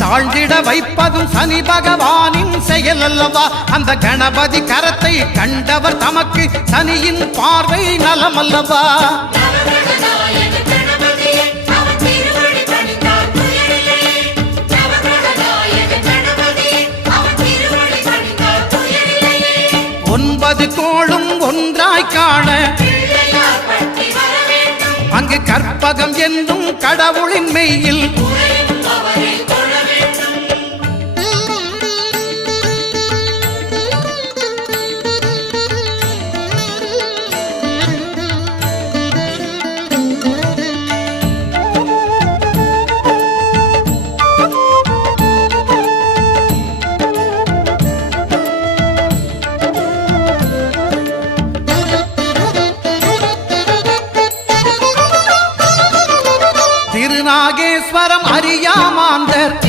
தாழ்ந்திட வைப்பதும் சனி பகவானின் செயல் அல்லவா? அந்த கணபதி கரத்தை கண்டவர் தமக்கு சனியின் பார்வை நலம் அல்லவா? ஒன்பது கோளும் ஒன்றாய் காண அங்கு கற்பகம் என்னும் கடவுளின் மெய்யில்